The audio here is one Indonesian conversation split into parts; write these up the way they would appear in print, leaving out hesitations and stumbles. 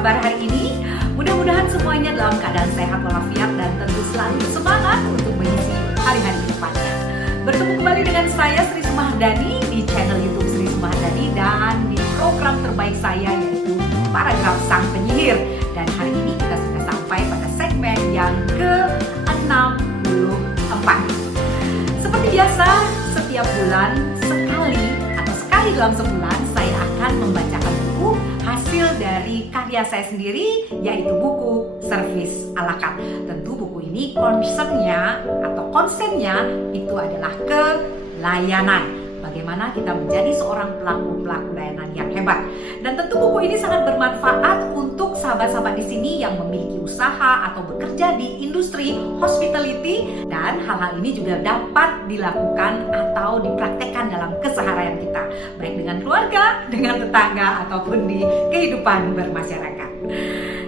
kabar hari ini? Mudah-mudahan semuanya dalam keadaan sehat walafiat dan tentu selalu semangat untuk mengisi hari-hari depannya. Bertemu kembali dengan saya Sri Sumahdani di channel YouTube Sri Sumahdani dan di program terbaik saya yaitu Paragraf Sang Penyihir. Dan hari ini kita sudah sampai pada segmen yang ke-64. Seperti biasa, setiap bulan sekali atau sekali dalam sebulan saya akan membacakan buku hasil dari karya saya sendiri, yaitu buku Servis ala Carte. Tentu buku ini konsennya itu adalah kelayanan. Bagaimana kita menjadi seorang pelaku layanan yang hebat. Dan tentu buku ini sangat bermanfaat untuk sahabat-sahabat di sini yang memiliki usaha atau bekerja di industri hospitality, dan hal-hal ini juga dapat dilakukan atau dipraktekkan dalam keseharian kita, baik dengan keluarga, dengan tetangga, ataupun di kehidupan bermasyarakat.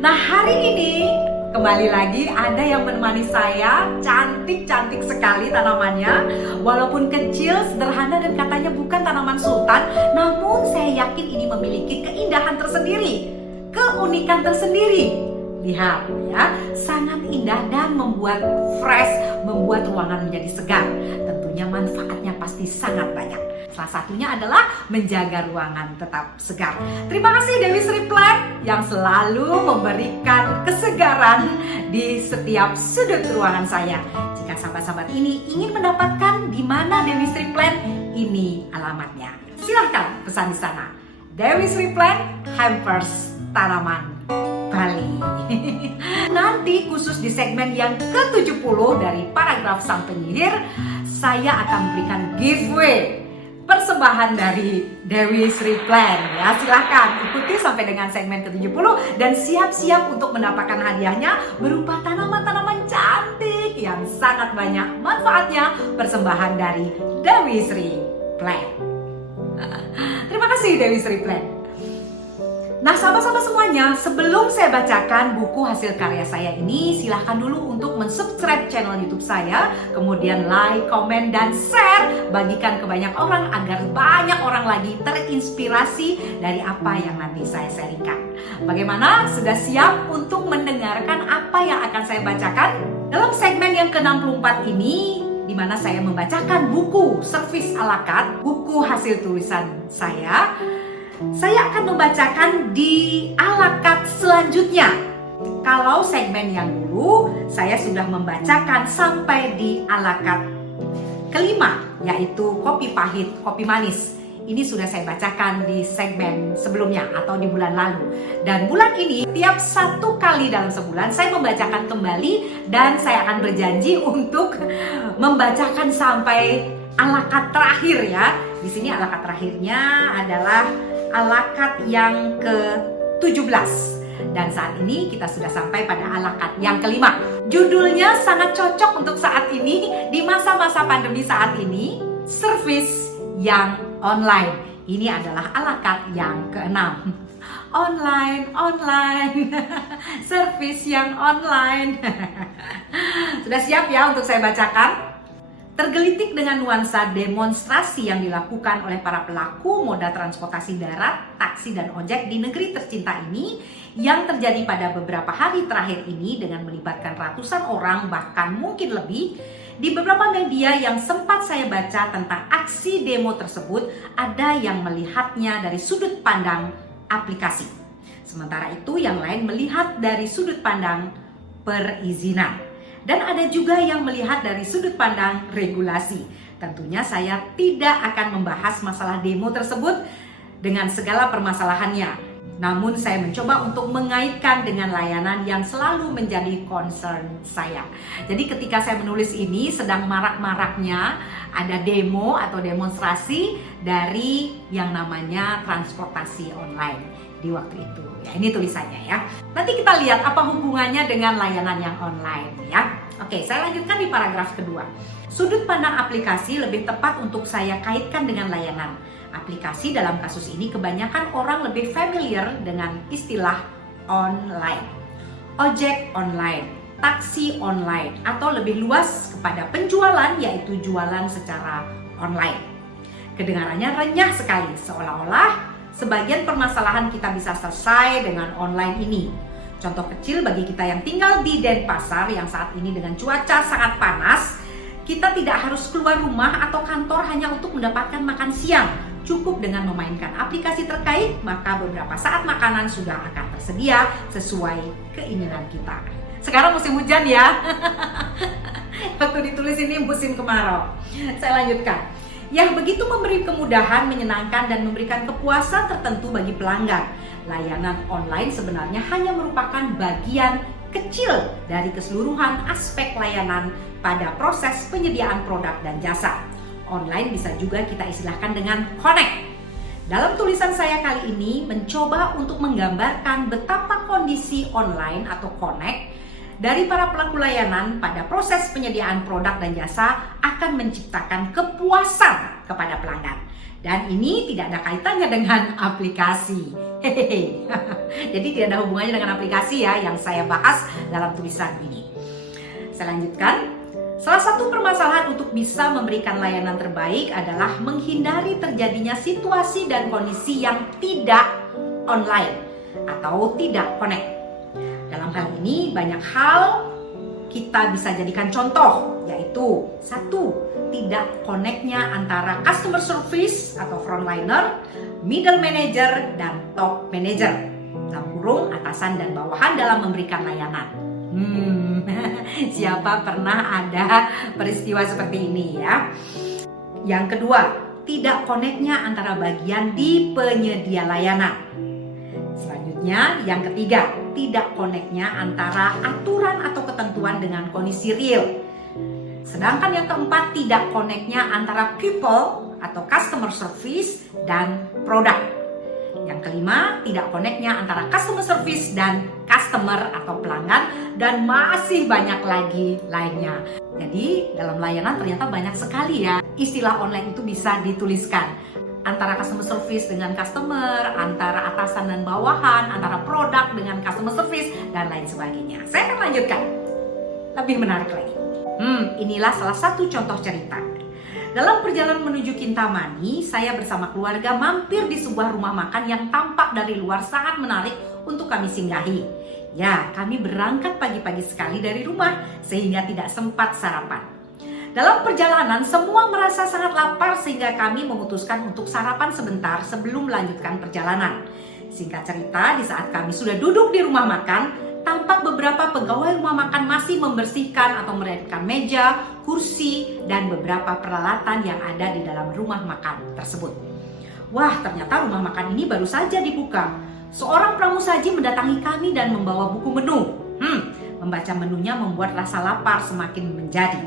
Nah, hari ini kembali lagi ada yang menemani saya. Cantik-cantik sekali tanamannya. Walaupun kecil, sederhana, dan katanya bukan tanaman sultan, namun saya yakin ini memiliki keindahan tersendiri, keunikan tersendiri. Lihat ya, sangat indah dan membuat fresh, membuat ruangan menjadi segar. Tentunya manfaatnya pasti sangat banyak. Salah satunya adalah menjaga ruangan tetap segar. Terima kasih Dewi Sri Plant yang selalu memberikan kesegaran di setiap sudut ruangan saya. Jika sahabat-sahabat ini ingin mendapatkan di mana Dewi Sri Plant, ini alamatnya. Silahkan pesan di sana. Dewi Sri Plant, Hampers Tanaman Bali. Nanti khusus di segmen yang ke-70 dari Paragraf Sang Penyihir, saya akan memberikan giveaway persembahan dari Dewi Sri Plant ya. Silahkan ikuti sampai dengan segmen ke-70 dan siap-siap untuk mendapatkan hadiahnya berupa tanaman-tanaman cantik yang sangat banyak manfaatnya, persembahan dari Dewi Sri Plant. Terima kasih Dewi Sri Plant. Nah, sahabat-sahabat semuanya, sebelum saya bacakan buku hasil karya saya ini, silahkan dulu untuk mensubscribe channel YouTube saya, kemudian like, komen, dan share, bagikan ke banyak orang agar banyak orang lagi terinspirasi dari apa yang nanti saya sharingkan. Bagaimana? Sudah siap untuk mendengarkan apa yang akan saya bacakan? Dalam segmen yang ke-64 ini, di mana saya membacakan buku Servis ala Carte, buku hasil tulisan saya akan membacakan di ala carte selanjutnya. Kalau segmen yang dulu saya sudah membacakan sampai di ala carte kelima, yaitu kopi pahit, kopi manis. Ini sudah saya bacakan di segmen sebelumnya atau di bulan lalu. Dan bulan ini tiap satu kali dalam sebulan saya membacakan kembali, dan saya akan berjanji untuk membacakan sampai ala carte terakhir ya. Di sini ala carte terakhirnya adalah ala carte yang ke-17. Dan saat ini kita sudah sampai pada ala carte yang kelima. Judulnya sangat cocok untuk saat ini, di masa-masa pandemi saat ini, servis yang online. Ini adalah ala carte yang ke-6. Online, servis yang online. Sudah siap ya untuk saya bacakan? Tergelitik dengan nuansa demonstrasi yang dilakukan oleh para pelaku moda transportasi darat, taksi, dan ojek di negeri tercinta ini, yang terjadi pada beberapa hari terakhir ini dengan melibatkan ratusan orang, bahkan mungkin lebih. Di beberapa media yang sempat saya baca tentang aksi demo tersebut, ada yang melihatnya dari sudut pandang aplikasi. Sementara itu yang lain melihat dari sudut pandang perizinan. Dan ada juga yang melihat dari sudut pandang regulasi. Tentunya saya tidak akan membahas masalah demo tersebut dengan segala permasalahannya. Namun saya mencoba untuk mengaitkan dengan layanan yang selalu menjadi concern saya. Jadi ketika saya menulis ini, sedang marak-maraknya ada demo atau demonstrasi dari yang namanya transportasi online di waktu itu. Ya, ini tulisannya ya. Nanti kita lihat apa hubungannya dengan layanan yang online ya. Oke, saya lanjutkan di paragraf kedua. Sudut pandang aplikasi lebih tepat untuk saya kaitkan dengan layanan. Aplikasi dalam kasus ini kebanyakan orang lebih familiar dengan istilah online. Ojek online, taksi online, atau lebih luas kepada penjualan, yaitu jualan secara online. Kedengarannya renyah sekali, seolah-olah sebagian permasalahan kita bisa selesai dengan online ini. Contoh kecil bagi kita yang tinggal di Denpasar yang saat ini dengan cuaca sangat panas, kita tidak harus keluar rumah atau kantor hanya untuk mendapatkan makan siang. Cukup dengan memainkan aplikasi terkait, maka beberapa saat makanan sudah akan tersedia sesuai keinginan kita. Sekarang musim hujan ya. Waktu ditulis ini musim kemarau. Saya lanjutkan. Yang begitu memberi kemudahan, menyenangkan, dan memberikan kepuasan tertentu bagi pelanggan. Layanan online sebenarnya hanya merupakan bagian kecil dari keseluruhan aspek layanan pada proses penyediaan produk dan jasa. Online bisa juga kita istilahkan dengan connect. Dalam tulisan saya kali ini mencoba untuk menggambarkan betapa kondisi online atau connect dari para pelaku layanan pada proses penyediaan produk dan jasa akan menciptakan kepuasan kepada pelanggan. Dan ini tidak ada kaitannya dengan aplikasi. Hehehe. Jadi tidak ada hubungannya dengan aplikasi ya yang saya bahas dalam tulisan ini. Saya lanjutkan. Salah satu permasalahan untuk bisa memberikan layanan terbaik adalah menghindari terjadinya situasi dan kondisi yang tidak online atau tidak connect. Dalam hal ini banyak hal kita bisa jadikan contoh, yaitu 1. Tidak connect-nya antara customer service atau frontliner, middle manager, dan top manager. Dalam kurung atasan dan bawahan dalam memberikan layanan. Siapa pernah ada peristiwa seperti ini ya? Yang kedua, tidak connect-nya antara bagian di penyedia layanan. Selanjutnya, yang ketiga, tidak connect-nya antara aturan atau ketentuan dengan kondisi real. Sedangkan yang keempat, tidak connect-nya antara people atau customer service dan produk. Yang kelima, tidak connect-nya antara customer service dan customer atau pelanggan, dan masih banyak lagi lainnya. Jadi dalam layanan ternyata banyak sekali ya istilah online itu bisa dituliskan. Antara customer service dengan customer, antara atasan dan bawahan, antara produk dengan customer service, dan lain sebagainya. Saya akan lanjutkan. Lebih menarik lagi. Inilah salah satu contoh cerita. Dalam perjalanan menuju Kintamani, saya bersama keluarga mampir di sebuah rumah makan yang tampak dari luar sangat menarik untuk kami singgahi. Ya, kami berangkat pagi-pagi sekali dari rumah sehingga tidak sempat sarapan. Dalam perjalanan, semua merasa sangat lapar sehingga kami memutuskan untuk sarapan sebentar sebelum melanjutkan perjalanan. Singkat cerita, di saat kami sudah duduk di rumah makan, tampak beberapa pegawai rumah makan masih membersihkan atau merapikan meja, kursi, dan beberapa peralatan yang ada di dalam rumah makan tersebut. Wah, ternyata rumah makan ini baru saja dibuka. Seorang pramusaji mendatangi kami dan membawa buku menu. Membaca menunya membuat rasa lapar semakin menjadi.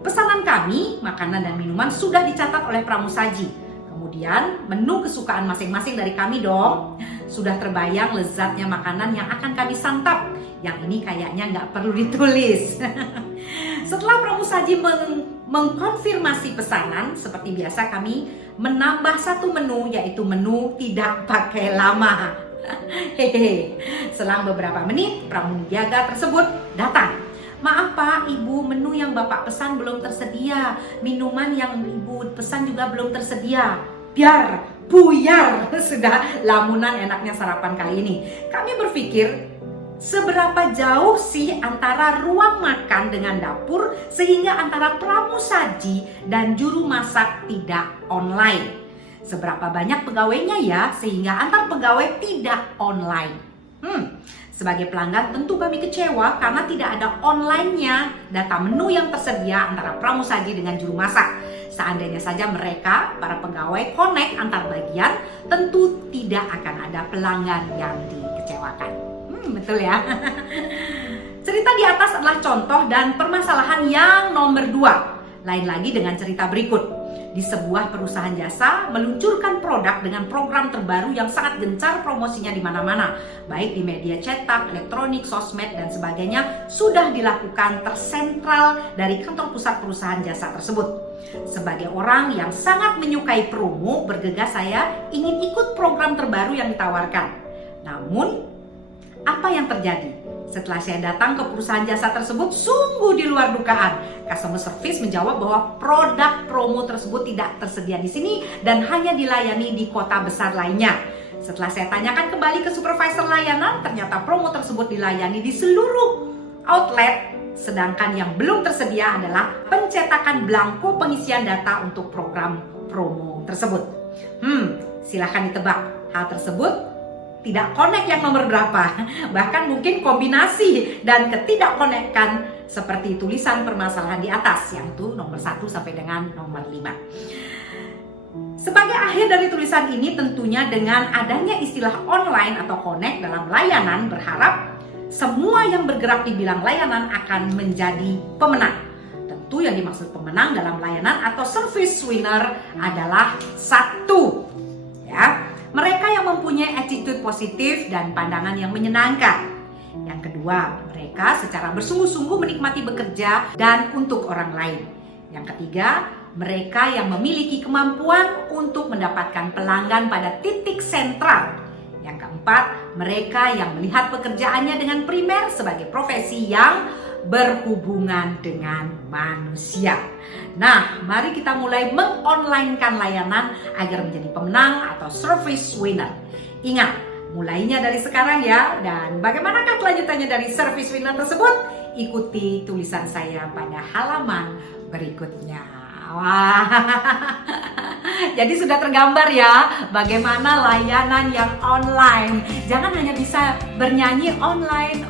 Pesanan kami, makanan dan minuman sudah dicatat oleh pramusaji. Kemudian menu kesukaan masing-masing dari kami dong. Sudah terbayang lezatnya makanan yang akan kami santap. Yang ini kayaknya nggak perlu ditulis. Setelah pramusaji mengkonfirmasi pesanan, seperti biasa kami menambah satu menu, yaitu menu tidak pakai lama. Hehehe. Selang beberapa menit, pramujaga tersebut datang. Maaf Pak, Ibu, menu yang Bapak pesan belum tersedia. Minuman yang Ibu pesan juga belum tersedia. Biar buyar, sudah lamunan enaknya sarapan kali ini. Kami berpikir, seberapa jauh sih antara ruang makan dengan dapur sehingga antara pramusaji dan juru masak tidak online? Seberapa banyak pegawainya ya sehingga antar pegawai tidak online? Sebagai pelanggan tentu kami kecewa karena tidak ada online-nya data menu yang tersedia antara pramusaji dengan juru masak. Seandainya saja mereka, para pegawai, connect antar bagian, tentu tidak akan ada pelanggan yang dikecewakan. Betul ya. Cerita di atas adalah contoh dan permasalahan yang nomor 2. Lain lagi dengan cerita berikut. Di sebuah perusahaan jasa meluncurkan produk dengan program terbaru yang sangat gencar promosinya di mana-mana, baik di media cetak, elektronik, sosmed, dan sebagainya, sudah dilakukan tersentral dari kantor pusat perusahaan jasa tersebut. Sebagai orang yang sangat menyukai promo, bergegas saya ingin ikut program terbaru yang ditawarkan. Namun, apa yang terjadi? Setelah saya datang ke perusahaan jasa tersebut, sungguh di luar dugaan. Customer service menjawab bahwa produk promo tersebut tidak tersedia di sini dan hanya dilayani di kota besar lainnya. Setelah saya tanyakan kembali ke supervisor layanan, ternyata promo tersebut dilayani di seluruh outlet, sedangkan yang belum tersedia adalah pencetakan belangko pengisian data untuk program promo tersebut. Silahkan ditebak, hal tersebut tidak connect yang nomor berapa, bahkan mungkin kombinasi dan ketidakkonekkan seperti tulisan permasalahan di atas, yang itu nomor 1 sampai dengan nomor 5. Sebagai akhir dari tulisan ini, tentunya dengan adanya istilah online atau connect dalam layanan, berharap semua yang bergerak di bidang layanan akan menjadi pemenang. Tentu yang dimaksud pemenang dalam layanan atau service winner adalah 1, ya, mereka yang mempunyai attitude positif dan pandangan yang menyenangkan. Yang kedua, mereka secara bersungguh-sungguh menikmati bekerja dan untuk orang lain. Yang ketiga, mereka yang memiliki kemampuan untuk mendapatkan pelanggan pada titik sentral. Yang keempat, mereka yang melihat pekerjaannya dengan primer sebagai profesi yang berhubungan dengan manusia. Nah, mari kita mulai mengonlinekan layanan agar menjadi pemenang atau service winner. Ingat, mulainya dari sekarang ya. Dan bagaimanakah kelanjutannya dari service winner tersebut? Ikuti tulisan saya pada halaman berikutnya. Wah, jadi sudah tergambar ya bagaimana layanan yang online. Jangan hanya bisa bernyanyi online,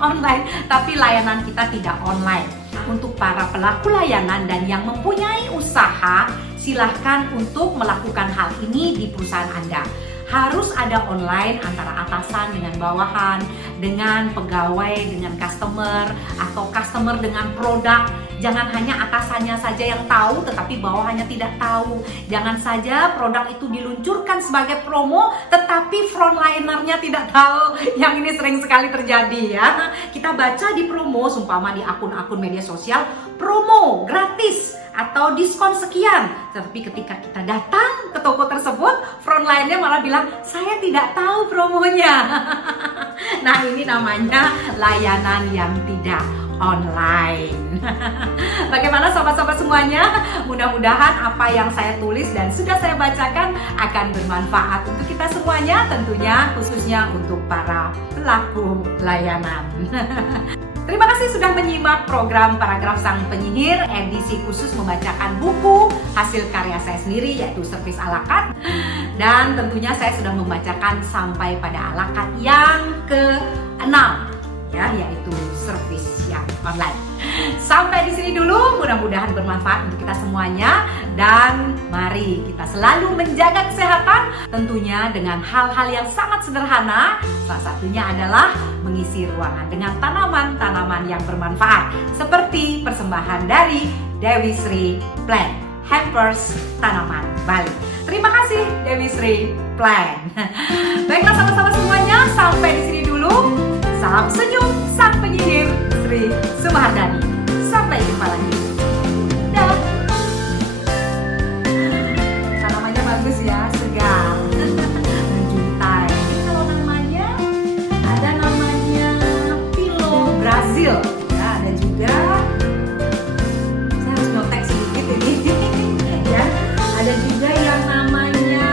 tapi layanan kita tidak online. Untuk para pelaku layanan dan yang mempunyai usaha, silahkan untuk melakukan hal ini di perusahaan Anda. Harus ada online antara atasan dengan bawahan, dengan pegawai dengan customer, atau customer dengan produk. Jangan hanya atasannya saja yang tahu tetapi bawahannya tidak tahu. Jangan saja produk itu diluncurkan sebagai promo tetapi frontlinernya tidak tahu. Yang ini sering sekali terjadi ya. Kita baca di promo, sumpama di akun-akun media sosial, promo gratis atau diskon sekian. Tetapi ketika kita datang ke toko tersebut, frontline-nya malah bilang, saya tidak tahu promonya. Nah, ini namanya layanan yang tidak online. Bagaimana sobat-sobat semuanya? Mudah-mudahan apa yang saya tulis dan sudah saya bacakan akan bermanfaat untuk kita semuanya, tentunya khususnya untuk para pelaku layanan. Terima kasih sudah menyimak program Paragraf Sang Penyihir, edisi khusus membacakan buku hasil karya saya sendiri, yaitu Servis ala carte. Dan tentunya saya sudah membacakan sampai pada ala carte yang ke-6, ya, yaitu servis yang online. Sampai di sini dulu, mudah-mudahan bermanfaat untuk kita semuanya. Dan mari kita selalu menjaga kesehatan, tentunya dengan hal-hal yang sangat sederhana. Salah satunya adalah mengisi ruangan dengan tanaman-tanaman yang bermanfaat, seperti persembahan dari Dewi Sri Plant, Hampers Tanaman Bali. Terima kasih Dewi Sri Plant. Baiklah sahabat-sahabat semuanya, sampai di sini dulu. Salam senyum sang penyihir Sri Sumardani. Sampai jumpa lagi. Dah. Tanamannya bagus ya, segar. Menjuntai. Ini kalau namanya ada namanya Pilo Brazil. Ya, ada juga. Saya harus nyontek sedikit ini. Ya, ada juga yang namanya.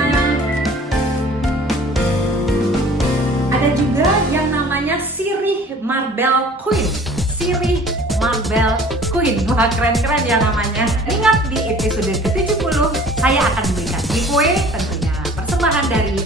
Ada juga yang namanya Sirih Marble Queen. Sirih Marble Queen. Wah, keren-keren ya namanya. Ingat, di episode ke-70 saya akan memberikan giveaway, tentunya persembahan dari